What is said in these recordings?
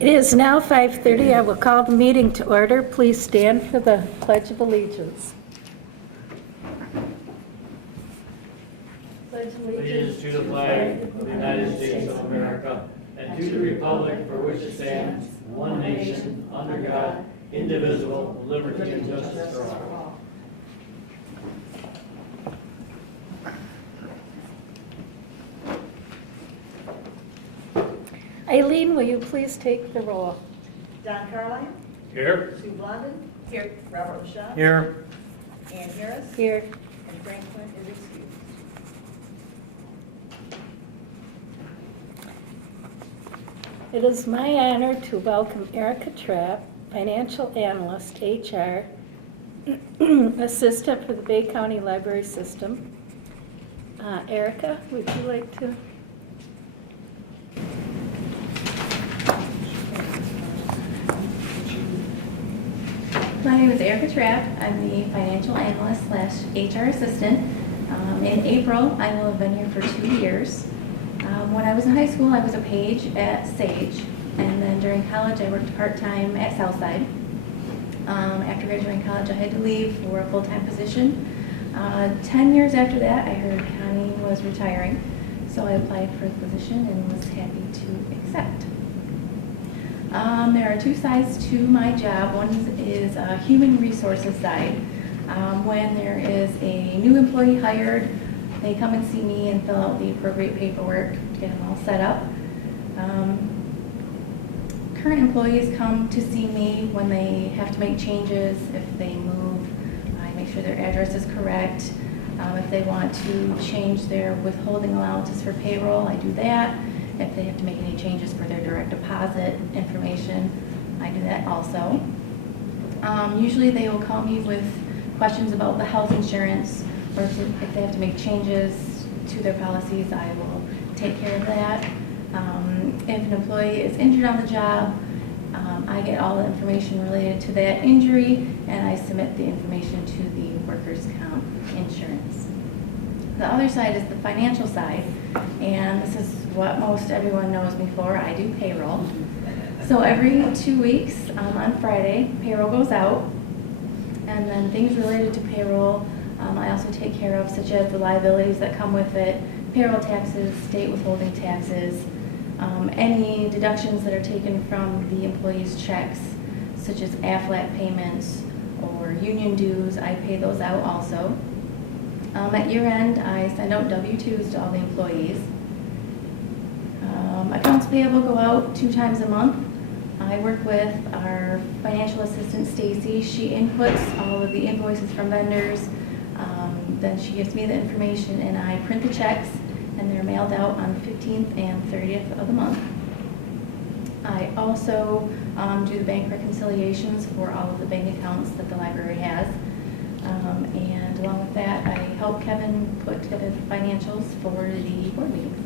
It is now 5:30. I will call the meeting to order. Please stand for the Pledge of Allegiance. Pledge Allegiance to the flag of the United States of America and to the republic for which it stands, one nation, under God, indivisible, with liberty and justice for all. Eileen, will you please take the roll? Don Carline. Here. Sue Blondin. Here. Robert LaShaw. Here. Ann Harris. Here. And Frank Flint is excused. It is my honor to welcome Erica Trapp, Financial Analyst, HR, Assistant for the Bay County Library System. Erica, would you like to? My name is Erica Trapp. I'm the financial analyst / HR assistant. In April, I will have been here for 2 years. When I was in high school, I was a page at Sage, and then during college, I worked part-time at Southside. After graduating college, I had to leave for a full-time position. 10 years after that, I heard Connie was retiring, so I applied for the position and was happy to accept. There are 2 sides to my job. One is a human resources side. When there is a new employee hired, they come and see me and fill out the appropriate paperwork to get them all set up. Current employees come to see me when they have to make changes. If they move, I make sure their address is correct. If they want to change their withholding allowances for payroll, I do that. If they have to make any changes for their direct deposit information, I do that also. Usually they will call me with questions about the health insurance, or if they have to make changes to their policies, I will take care of that. If an employee is injured on the job, I get all the information related to that injury, and I submit the information to the workers' comp insurance. The other side is the financial side, and this is what most everyone knows me for. I do payroll. So every 2 weeks on Friday, payroll goes out, and then things related to payroll I also take care of, such as the liabilities that come with it, payroll taxes, state withholding taxes, any deductions that are taken from the employee's checks, such as AFLAC payments or union dues. I pay those out also. At year end, I send out W-2s to all the employees. Accounts payable go out 2 times a month. I work with our financial assistant, Stacy. She inputs all of the invoices from vendors. Then she gives me the information, and I print the checks, and they're mailed out on the 15th and 30th of the month. I also do the bank reconciliations for all of the bank accounts that the library has. And along with that, I help Kevin put together the financials for the board meetings.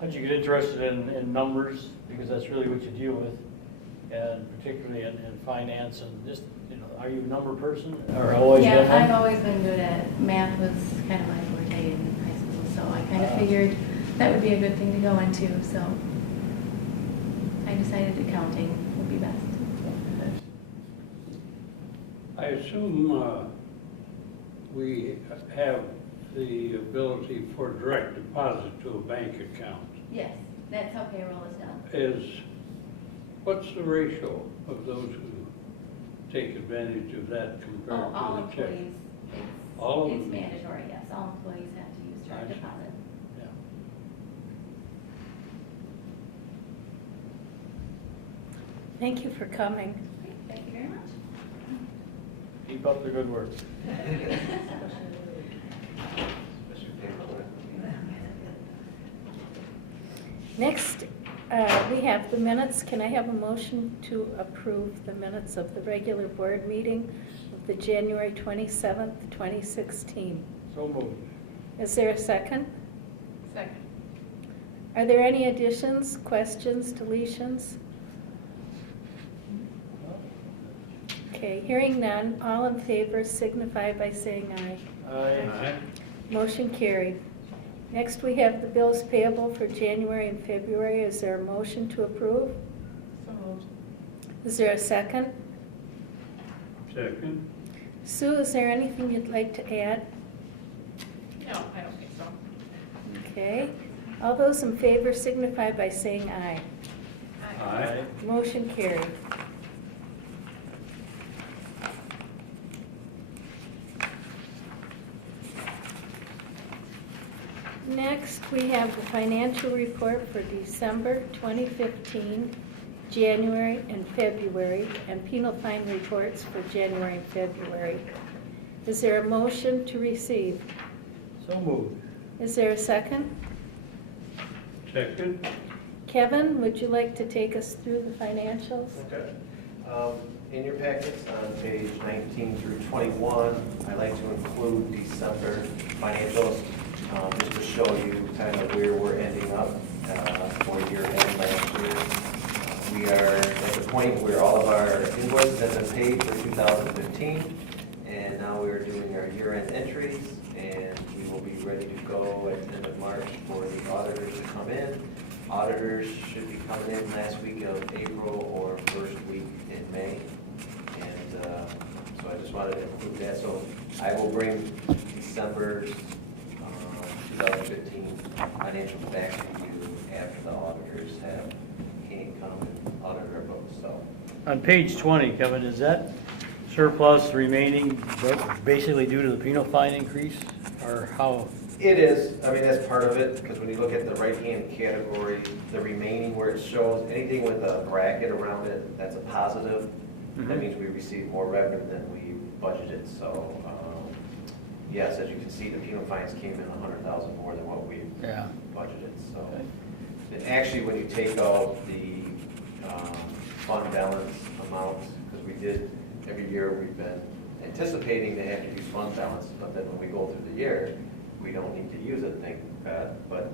How'd you get interested in numbers? Because that's really what you deal with, and particularly in finance and just, are you a number person or always been one? Yeah, I've always been good at math. Was kind of my forte in high school, so I kind of figured that would be a good thing to go into. So I decided accounting would be best. I assume we have the ability for direct deposit to a bank account. Yes, that's how payroll is done. What's the ratio of those who take advantage of that compared All to the check? employees. All of It's them? mandatory, yes. All employees have to use direct I see. deposit. Yeah. Thank you for coming. Great, thank you very much. Keep up the good work. Next, we have the minutes. Can I have a motion to approve the minutes of the regular board meeting of the January 27th, 2016? So moved. Is there a second? Second. Are there any additions, questions, deletions? Okay, hearing none, all in favor signify by saying aye. Aye. Motion carried. Next, we have the bills payable for January and February. Is there a motion to approve? So moved. Is there a second? Second. Sue, is there anything you'd like to add? No, I don't think so. Okay. All those in favor signify by saying aye. Aye. Motion carried. Next, we have the financial report for December 2015, January and February, and penal fine reports for January and February. Is there a motion to receive? So moved. Is there a second? Second. Kevin, would you like to take us through the financials? Okay. In your packets on page 19 through 21, I like to include December financials, just to show you kind of where we're ending up for year end last year. We are at the point where all of our invoices have been paid for 2015, and now we are doing our year-end entries, and we will be ready to go at the end of March for the auditors to come in. Auditors should be coming in last week of April or first week in May. And so I just wanted to include that. So I will bring December 2015 financials back to you after the auditors have come and audited our books. So On page 20, Kevin, is that surplus remaining basically due to the penal fine increase, or how? it is, I mean, that's part of it, because when you look at the right-hand category, the remaining where it shows anything with a bracket around it, that's a positive. That means we received more revenue than we budgeted. So, yes, as you can see, the penal fines came in 100,000 more than what we budgeted. So, and actually, when you take out the fund balance amount, because we did every year, we've been anticipating to have to use fund balance, but then when we go through the year, we don't need to use it, thank God. But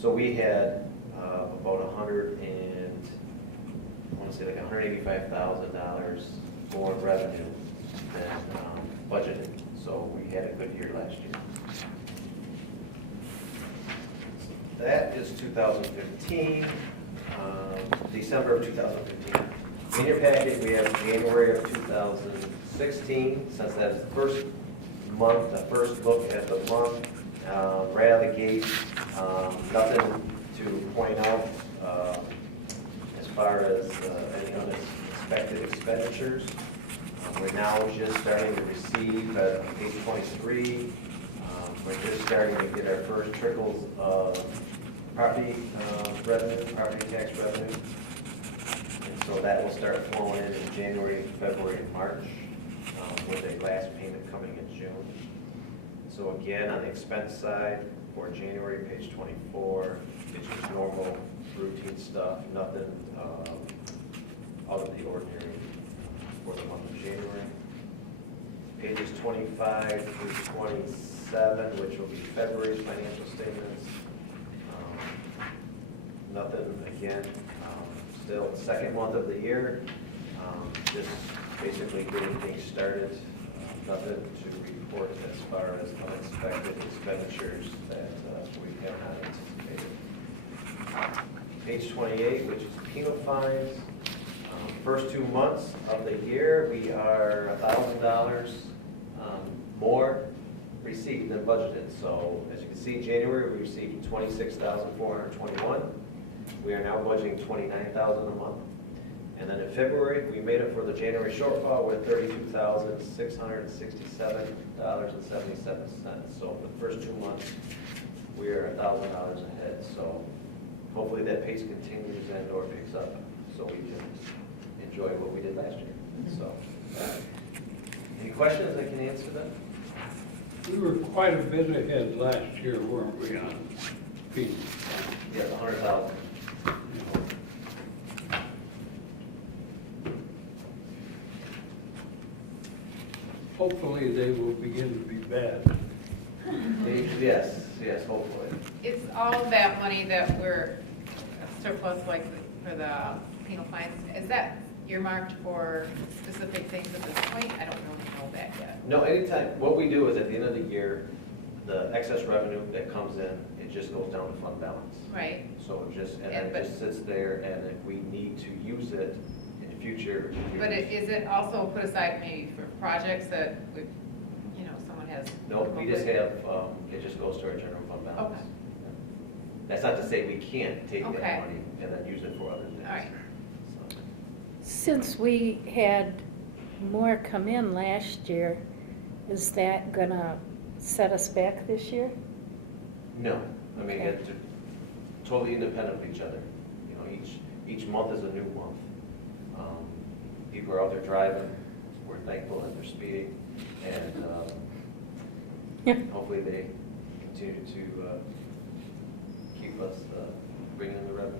so we had about $185,000 more revenue than budgeted. So we had a good year last year. That is 2015, December of 2015. In your packet, we have January of 2016, since that is the first month, the first look at the month. Right out of the gate, nothing to point out as far as any unexpected expenditures. We're now just starting to receive at page 23. We're just starting to get our first trickles of property revenue, property tax revenue. And so that will start flowing in January, February, and March, with a last payment coming in June. So again, on the expense side, for January, page 24, it's just normal routine stuff, nothing out of the ordinary for the month of January. Pages 25 through 27, which will be February's financial statements. Nothing, again, still second month of the year, just basically getting things started. Nothing to report as far as unexpected expenditures that we have not anticipated. Page 28, which is penal fines. First 2 months of the year, we are $1,000 more received than budgeted. So as you can see, January we received $26,421. We are now budgeting $29,000 a month. And then in February, we made it for the January shortfall with $32,667.77. So for the first 2 months, we are $1,000 ahead. So hopefully that pace continues and or picks up so we can enjoy what we did last year. So, any questions I can answer them? We were quite a bit ahead last year, weren't we, on penal? Yeah, 100,000. Hopefully, they will begin to be bad. Yes, hopefully. Is all of that money that we're surplus, like for the penal fines, is that earmarked for specific things at this point? I don't know that yet. No, anytime, what we do is at the end of the year, the excess revenue that comes in, it just goes down to fund balance. Right. So it just, and then it just sits there, and if we need to use it in the future. But is it also put aside maybe for projects that, we, you know, someone has? No, we just have, it just goes to our general fund balance. Okay. That's not to say we can't take Okay. that money and then use it for other things. All right. So, Since we had more come in last year, is that gonna set us back this year? No, I mean, Okay. it's totally independent of each other. You know, each month is a new month. People are out there driving, we're thankful that they're speeding, and hopefully they continue to keep us bringing in the revenue.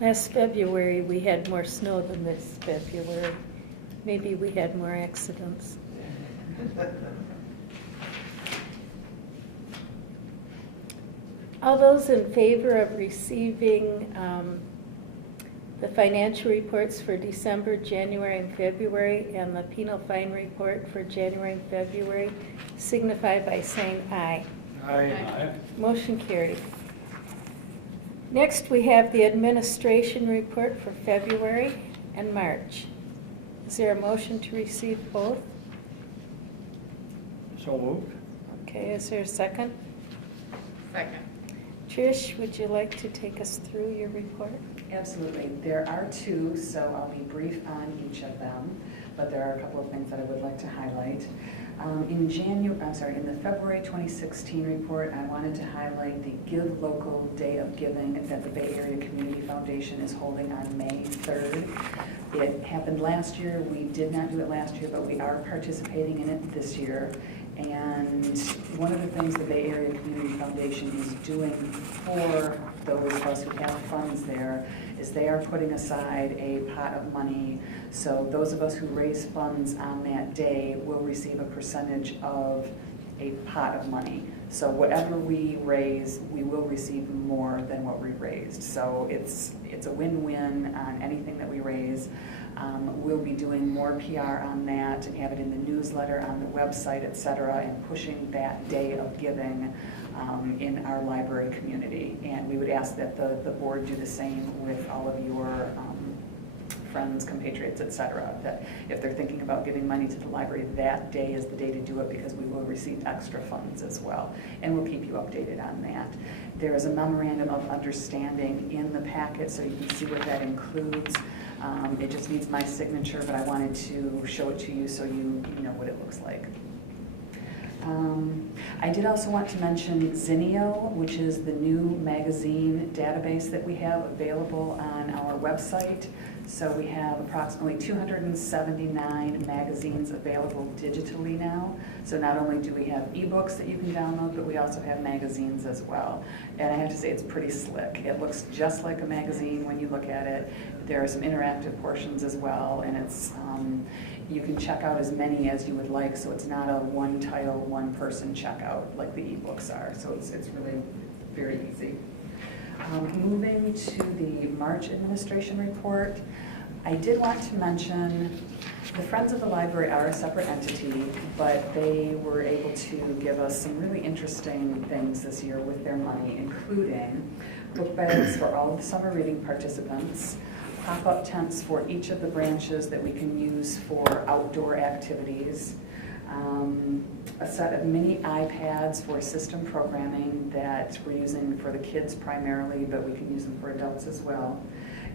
Last February, we had more snow than this February. Maybe we had more accidents. All those in favor of receiving the financial reports for December, January, and February, and the penal fine report for January and February, signify by saying aye. Aye. Motion carried. Next, we have the administration report for February and March. Is there a motion to receive both? So moved. Okay, is there a second? Second. Trish, would you like to take us through your report? Absolutely. There are two, so I'll be brief on each of them, but there are a couple of things that I would like to highlight. In the February 2016 report, I wanted to highlight the Give Local Day of Giving that the Bay Area Community Foundation is holding on May 3rd. It happened last year. We did not do it last year, but we are participating in it this year. And one of the things the Bay Area Community Foundation is doing for those of us who have funds there is they are putting aside a pot of money. So those of us who raise funds on that day will receive a percentage of a pot of money. So whatever we raise, we will receive more than what we raised. So it's a win-win on anything that we raise. We'll be doing more PR on that, have it in the newsletter, on the website, et cetera, and pushing that day of giving in our library community. And we would ask that the board do the same with all of your friends, compatriots, et cetera, that if they're thinking about giving money to the library, that day is the day to do it because we will receive extra funds as well. And we'll keep you updated on that. There is a memorandum of understanding in the packet, so you can see what that includes. It just needs my signature, but I wanted to show it to you so you know what it looks like. I did also want to mention Zinio, which is the new magazine database that we have available on our website. So we have approximately 279 magazines available digitally now. So not only do we have ebooks that you can download, but we also have magazines as well. And I have to say it's pretty slick. It looks just like a magazine when you look at it. There are some interactive portions as well, and it's you can check out as many as you would like, so it's not a one title, one person checkout like the ebooks are. So it's really very easy. Moving to the March administration report, I did want to mention the Friends of the Library are a separate entity, but they were able to give us some really interesting things this year with their money, including book bags for all of the summer reading participants, pop-up tents for each of the branches that we can use for outdoor activities, a set of mini iPads for system programming that we're using for the kids primarily, but we can use them for adults as well.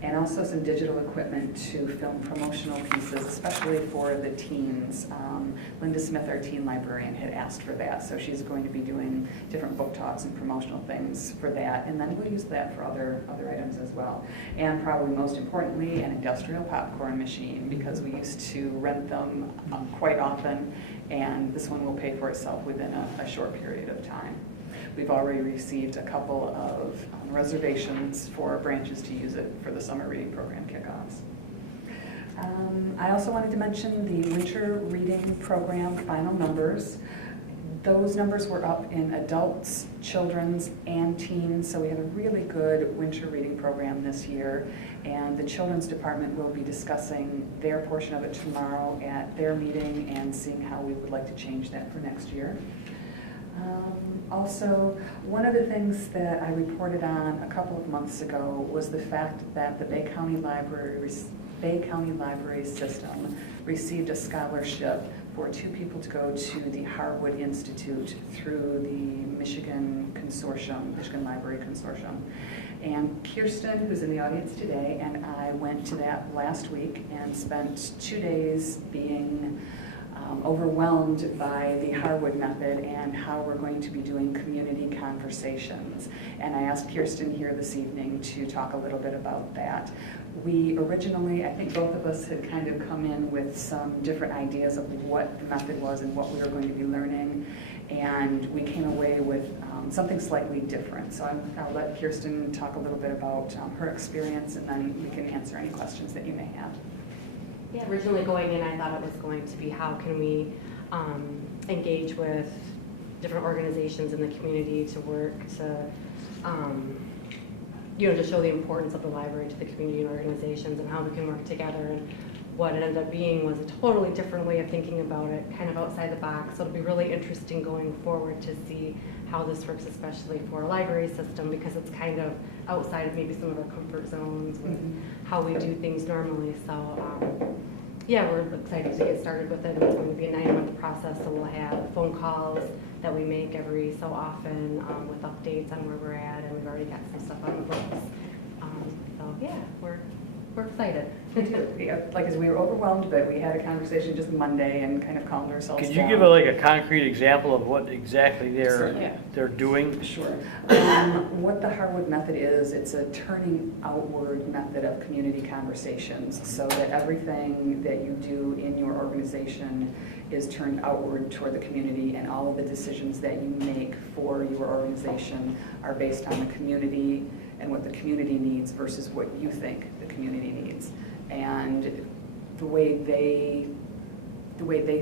And also some digital equipment to film promotional pieces, especially for the teens. Linda Smith, our teen librarian, had asked for that, so she's going to be doing different book talks and promotional things for that, and then we'll use that for other items as well. And probably most importantly, an industrial popcorn machine, because we used to rent them quite often, and this one will pay for itself within a short period of time. We've already received a couple of reservations for branches to use it for the summer reading program kickoffs. I also wanted to mention the winter reading program final numbers. Those numbers were up in adults, children's, and teens, so we had a really good winter reading program this year. And the children's department will be discussing their portion of it tomorrow at their meeting and seeing how we would like to change that for next year. Also, one of the things that I reported on a couple of months ago was the fact that the Bay County Library System received a scholarship for 2 people to go to the Harwood Institute through the Michigan Library Consortium. And Kirsten, who's in the audience today, and I went to that last week and spent 2 days being overwhelmed by the Harwood method and how we're going to be doing community conversations. And I asked Kirsten here this evening to talk a little bit about that. We originally, I think both of us had kind of come in with some different ideas of what the method was and what we were going to be learning, and we came away with something slightly different. So I'll let Kirsten talk a little bit about her experience, and then we can answer any questions that you may have. Yeah, originally going in, I thought it was going to be how can we engage with different organizations in the community to work to, to show the importance of the library to the community and organizations and how we can work together. And what it ended up being was a totally different way of thinking about it, kind of outside the box. So it'll be really interesting going forward to see how this works, especially for a library system, because it's kind of outside of maybe some of our comfort zones with how we do things normally. So yeah, we're excited to get started with it. It's going to be a 9-month process, so we'll have phone calls that we make every so often with updates on where we're at, and we've already got some stuff on the books. So yeah, we're excited. Like, as we were overwhelmed, but we had a conversation just Monday and kind of calmed ourselves down. Could you give a concrete example of what exactly they're doing? Sure. What the Harwood method is, it's a turning outward method of community conversations, so that everything that you do in your organization is turned outward toward the community, and all of the decisions that you make for your organization are based on the community and what the community needs versus what you think the community needs. And the way they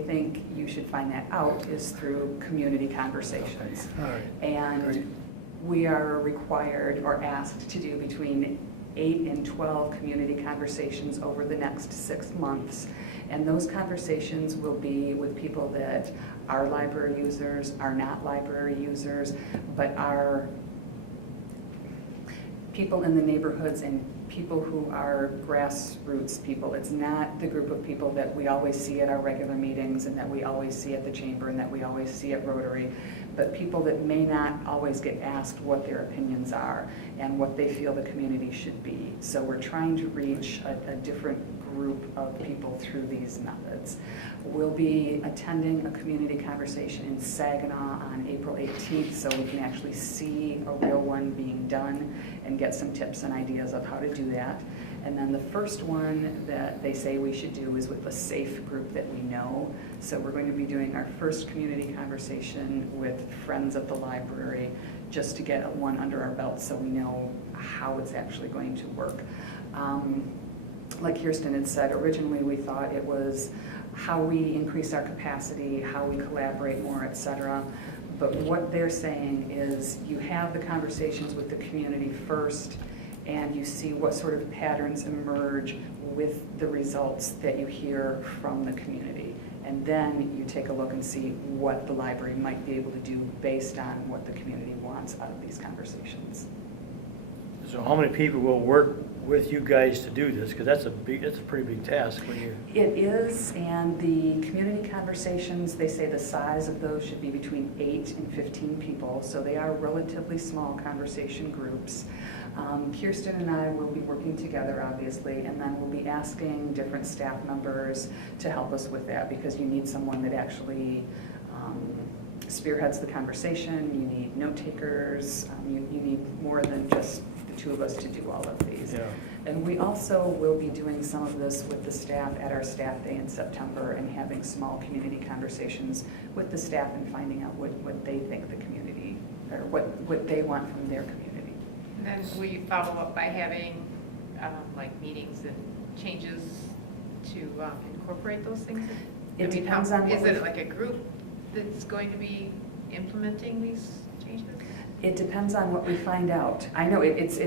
think you should find that out is through community conversations. All right. And Great. We are required or asked to do between 8 and 12 community conversations over the next 6 months. And those conversations will be with people that are library users, are not library users, but are people in the neighborhoods and people who are grassroots people. It's not the group of people that we always see at our regular meetings and that we always see at the chamber and that we always see at Rotary, but people that may not always get asked what their opinions are and what they feel the community should be. So we're trying to reach a different group of people through these methods. We'll be attending a community conversation in Saginaw on April 18th, so we can actually see a real one being done and get some tips and ideas of how to do that. And then the first one that they say we should do is with a safe group that we know. So we're going to be doing our first community conversation with friends of the library, just to get one under our belt so we know how it's actually going to work. Like Kirsten had said, originally we thought it was how we increase our capacity, how we collaborate more, etc. But what they're saying is you have the conversations with the community first, and you see what sort of patterns emerge with the results that you hear from the community. And then you take a look and see what the library might be able to do based on what the community wants out of these conversations. So how many people will work with you guys to do this? Because that's a pretty big task when you. It is, and the community conversations, they say the size of those should be between 8 and 15 people, so they are relatively small conversation groups. Kirsten and I will be working together, obviously, and then we'll be asking different staff members to help us with that, because you need someone that actually spearheads the conversation. You need note takers. You need more than just the two of us to do all of these. Yeah. And we also will be doing some of this with the staff at our staff day in September and having small community conversations with the staff and finding out what they think the community, or what they want from their community. And then will you follow up by having like meetings and changes to incorporate those things? It depends on what Is it like a group that's going to be implementing these changes? It depends on what we find out. I know it's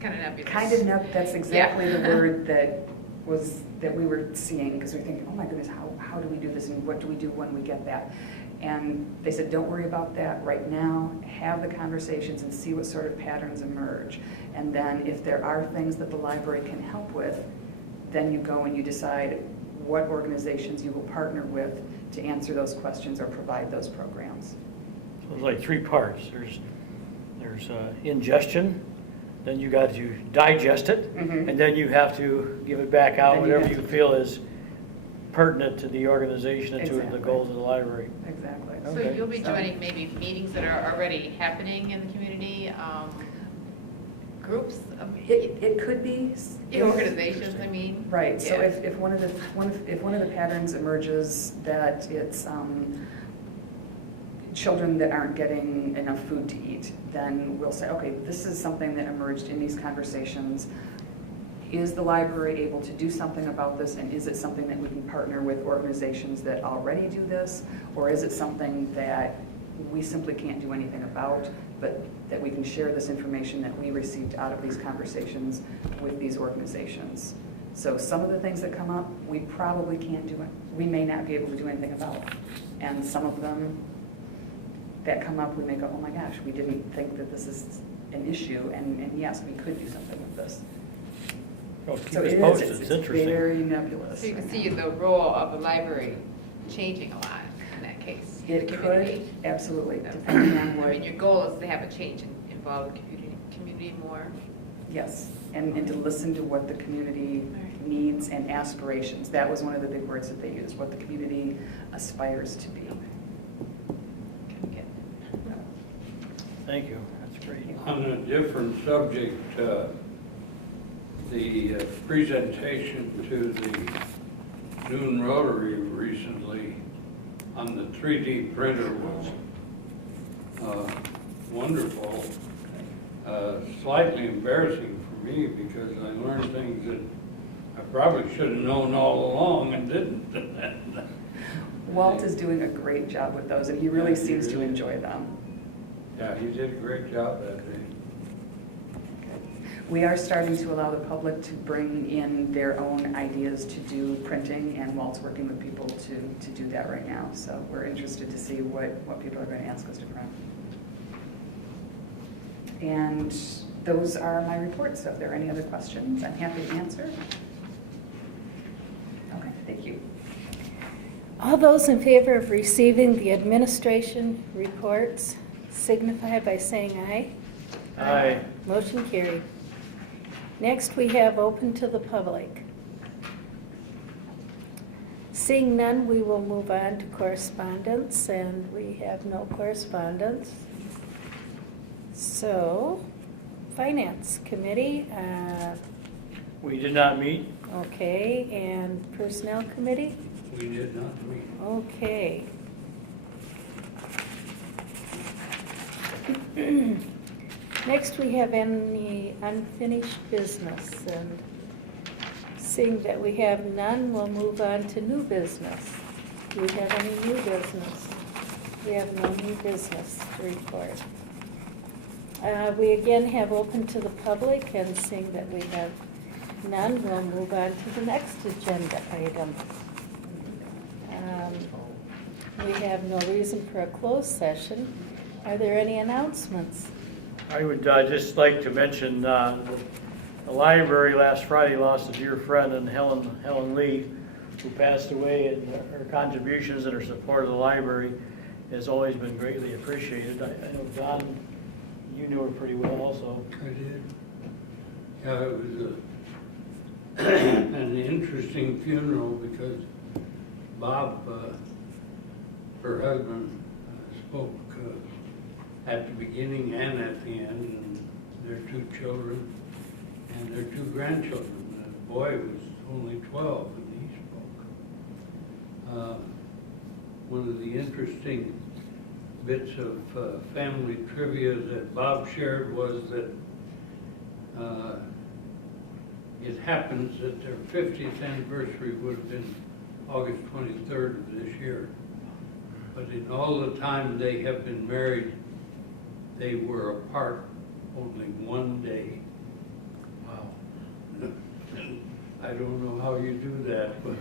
Kind of nebulous. kind of, that's exactly Yeah. the word that we were seeing, because we were thinking, oh my goodness, how do we do this, and what do we do when we get that? And they said, don't worry about that right now, have the conversations and see what sort of patterns emerge. And then if there are things that the library can help with, then you go and you decide what organizations you will partner with to answer those questions or provide those programs. So there's like three parts. There's ingestion, then you got to digest it, Mhm. and then you have to give it back out, Then you whatever have you to- feel is pertinent to the organization and to the Exactly. goals of the library. Exactly. So Okay. you'll be So- joining maybe meetings that are already happening in the community, groups of It could be. organizations, I mean? Right, so Yeah. if one of the patterns emerges that it's children that aren't getting enough food to eat, then we'll say, okay, this is something that emerged in these conversations. Is the library able to do something about this, and is it something that we can partner with organizations that already do this? Or is it something that we simply can't do anything about, but that we can share this information that we received out of these conversations with these organizations? So some of the things that come up, we probably can't do it. We may not be able to do anything about. And some of them that come up, we may go, oh my gosh, we didn't think that this is an issue, and yes, we could do something with this. Well, keep So us it is, posted, it's interesting. very nebulous. So you can right see now. the role of the library changing a lot in that case. in It the could, community. absolutely, depending on I what, mean, your goal is to have a change and involve the community more. yes, and to listen to what the community Right. needs and aspirations. That was one of the big words that they used, what the community aspires to be. Kind of get- Thank you, that's great. On a different subject, the presentation to the Noon Rotary recently on the 3D printer was wonderful. Slightly embarrassing for me because I learned things that I probably should have known all along and didn't. Walt is doing a great job with those, and he really Yeah, he seems to really- enjoy them. Yeah, he did a great job that day. We are starting to allow the public to bring in their own ideas to do printing, and Walt's working with people to do that right now. So we're interested to see what people are going to ask us to print. And those are my reports. So if there are any other questions, I'm happy to answer. Okay, thank you. All those in favor of receiving the administration reports signify by saying aye. Aye. Motion carried. Next, we have open to the public. Seeing none, we will move on to correspondence, and we have no correspondence. So, Finance Committee, We did not meet. okay, and Personnel Committee, We did not meet. okay. Next, we have any unfinished business, and seeing that we have none, we'll move on to new business. Do we have any new business? We have no new business to report. We again have open to the public, and seeing that we have none, we'll move on to the next agenda item. We have no reason for a closed session. Are there any announcements? I would just like to mention the library last Friday lost a dear friend in Helen Lee, who passed away, and her contributions and her support of the library has always been greatly appreciated. I know, Don, you knew her pretty well also. I did. Yeah, it was an interesting funeral because Bob, her husband, spoke at the beginning and at the end, and their two children and their two grandchildren. The boy was only 12 when he spoke. One of the interesting bits of family trivia that Bob shared was that it happens that their 50th anniversary would have been August 23rd of this year. But in all the time they have been married, they were apart only one day. Wow. I don't know how you do that, but.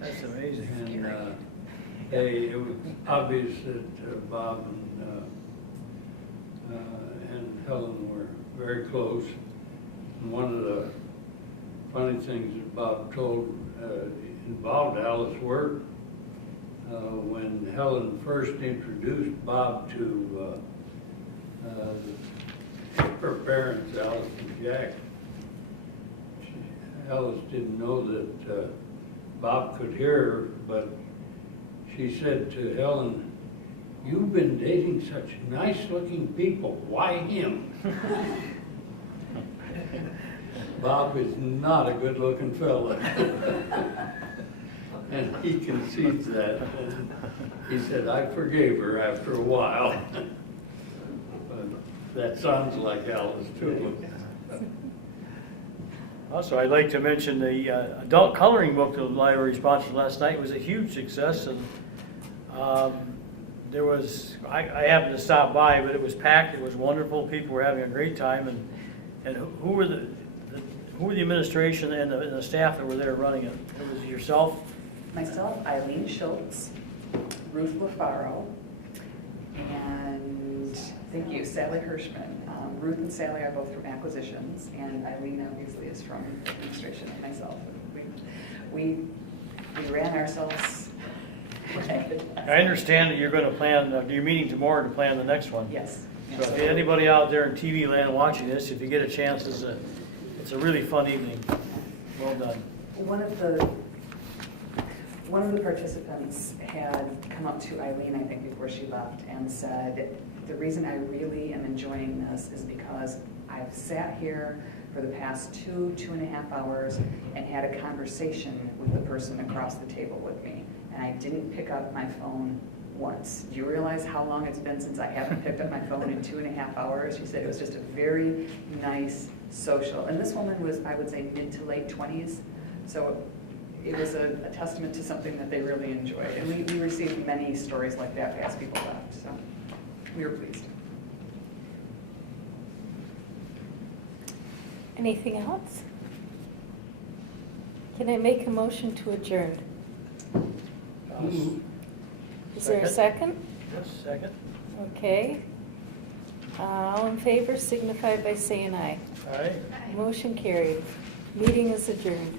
That's amazing. And it was obvious that Bob and Helen were very close. And one of the funny things that Bob told involved Alice Wirt. When Helen first introduced Bob to her parents, Alice and Jack, Alice didn't know that Bob could hear her, but she said to Helen, "You've been dating such nice-looking people. Why him?" Bob is not a good-looking fella. And he concedes that. And he said, "I forgave her after a while." But that sounds like Alice, too. Also, I'd like to mention the adult coloring book that the library sponsored last night was a huge success, and there was, I happened to stop by, but it was packed, it was wonderful, people were having a great time, and who were the administration and the staff that were there running it? It was yourself? Myself, Eileen Schultz, Ruth LaFaro, and thank you, Sally Hirschman. Ruth and Sally are both from acquisitions, and Eileen obviously is from administration, and myself. We ran ourselves. I understand that you're going to plan, you're meeting tomorrow to plan the next one. Yes. So if anybody out there in TV land watching this, if you get a chance, it's a really fun evening. Well done. One of the participants had come up to Eileen, I think, before she left and said, "The reason I really am enjoying this is because I've sat here for the past 2.5 hours and had a conversation with the person across the table with me, and I didn't pick up my phone once. Do you realize how long it's been since I haven't picked up my phone in 2.5 hours?" She said it was just a very nice social. And this woman was, I would say, mid to late 20s. So it was a testament to something that they really enjoyed. And we received many stories like that as people left, so we were pleased. Anything else? Can I make a motion to adjourn? Is there a second? Yes, second. Okay. All in favor signify by saying aye. All right. Motion carried. Meeting is adjourned.